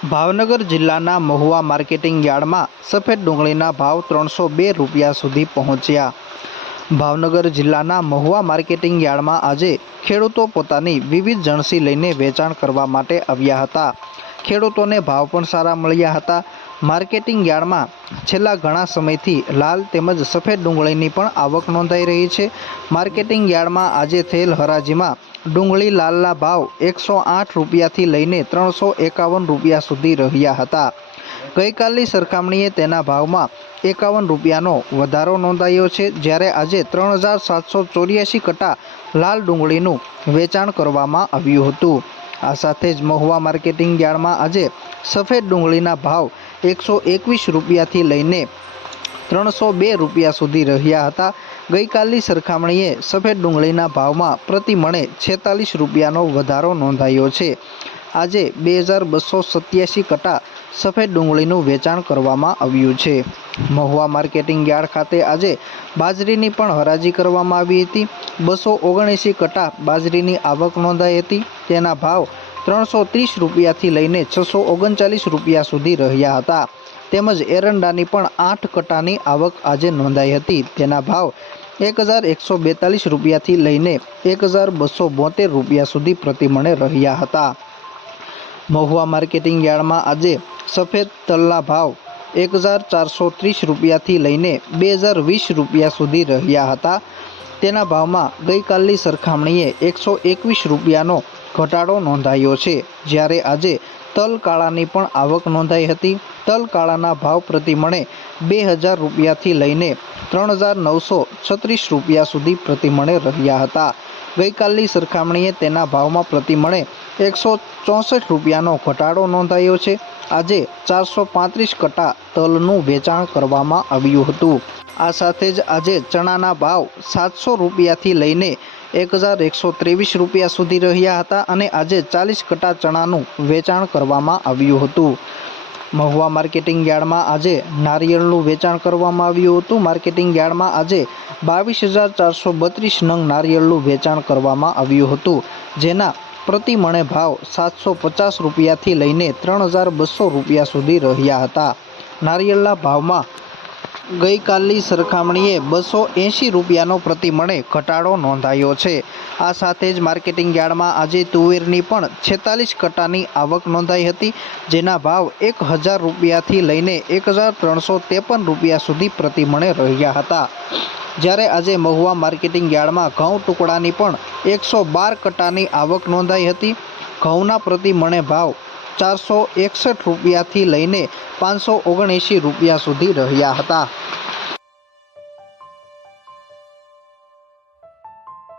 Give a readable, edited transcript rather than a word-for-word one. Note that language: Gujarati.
ભાવનગર જિલ્લાના મહુવા માર્કેટિંગ યાર્ડમાં સફેદ ડુંગળીના ભાવ 302 રૂપિયા સુધી પહોંચ્યા। ભાવનગર જિલ્લાના મહુવા માર્કેટિંગ યાર્ડમાં આજે ખેડૂતો પોતાની વિવિધ જણસી લઈને વેચાણ કરવા માટે આવ્યા હતા। ખેડૂતોને ભાવ પણ સારા મળ્યા હતા। માર્કેટિંગ યાર્ડમાં છેલ્લા ઘણા સમયથી લાલ તેમજ સફેદ ડુંગળીની પણ આવક નોંધાઈ રહી છે। માર્કેટિંગ યાર્ડમાં આજે થયેલ હરાજીમાં ડુંગળી લાલના ભાવ 108 રૂપિયાથી લઈને 351 રૂપિયા સુધી રહ્યા હતા। ગઈકાલની સરખામણીએ તેના ભાવમાં 51 રૂપિયાનો વધારો નોંધાયો છે, જ્યારે આજે 3784 કટા લાલ ડુંગળીનું વેચાણ કરવામાં આવ્યું હતું। આ સાથે જ મહુવા માર્કેટિંગ યાર્ડમાં આજે સફેદ ડુંગળીના ભાવ 121 રૂપિયાથી લઈને 302 રૂપિયા સુધી રહ્યા હતા। ગઈકાલની સરખામણીએ સફેદ ડુંગળીના ભાવમાં પ્રતિ મણે 46 રૂપિયાનો વધારો નોંધાયો છે। આજે 2287 કટા સફેદ ડુંગળીનું વેચાણ કરવામાં આવ્યું છે। મહુવા માર્કેટિંગ યાર્ડ ખાતે આજે બાજરીની પણ હરાજી કરવામાં આવી હતી। 279 કટા બાજરીની આવક નોંધાઈ હતી। તેના ભાવ 330 રૂપિયાથી લઈને 639 રૂપિયા સુધી રહ્યા હતા। તેમજ એરંડાની પણ 8 કટાની આવક આજે નોંધાઈ હતી। તેના ભાવ 1142 રૂપિયાથી લઈને 1272 રૂપિયા સુધી પ્રતિમણે રહ્યા હતા। મહુવા માર્કેટિંગ યાર્ડમાં આજે સફેદ તલના ભાવ 1430 રૂપિયાથી લઈને 2020 રૂપિયા સુધી રહ્યા હતા। તેના ભાવમાં ગઈકાલની સરખામણીએ 121 રૂપિયાનો ઘટાડો નોંધાયો છે, જ્યારે આજે તલ કાળાની પણ આવક નોંધાઈ હતી। તલ કાળાના ભાવ પ્રતિ મણે 2000 રૂપિયાથી લઈને 3936 રૂપિયા સુધી પ્રતિમણે રહ્યા હતા। ગઈકાલની સરખામણીએ તેના ભાવમાં પ્રતિ મણે 164 રૂપિયાનો ઘટાડો નોંધાયો છે। આજે 435 કટા તલનું વેચાણ કરવામાં આવ્યું હતું। આ સાથે જ આજે ચણાના ભાવ 700 રૂપિયાથી લઈને 1123 રૂપિયા સુધી રહ્યા હતા અને આજે 40 કટા ચણાનું વેચાણ કરવામાં આવ્યું હતું। મહુવા માર્કેટિંગ યાર્ડમાં આજે નારિયેળનું વેચાણ કરવામાં આવ્યું હતું। માર્કેટિંગ યાર્ડમાં આજે 22432 નંગ નારિયેળનું વેચાણ કરવામાં આવ્યું હતું, જેના પ્રતિ મણે ભાવ 750 રૂપિયાથી લઈને 3200 રૂપિયા સુધી રહ્યા હતા। નારિયેળના ભાવમાં ગઈકાલની સરખામણીએ 280 રૂપિયાનો પ્રતિ મણે ઘટાડો નોંધાયો છે। આ સાથે જ માર્કેટિંગ યાર્ડમાં આજે તુવેરની પણ 46 કટાની આવક નોંધાઈ હતી, જેના ભાવ 1000 રૂપિયાથી લઈને 1353 રૂપિયા સુધી પ્રતિ મણે રહ્યા હતા। જ્યારે આજે મહુવા માર્કેટિંગ યાર્ડમાં ઘઉં ટુકડાની પણ 112 કટાની આવક નોંધાઈ હતી। ઘઉંના પ્રતિ મણે ભાવ 461 રૂપિયાથી લઈને 579 રૂપિયા સુધી રહ્યા હતા।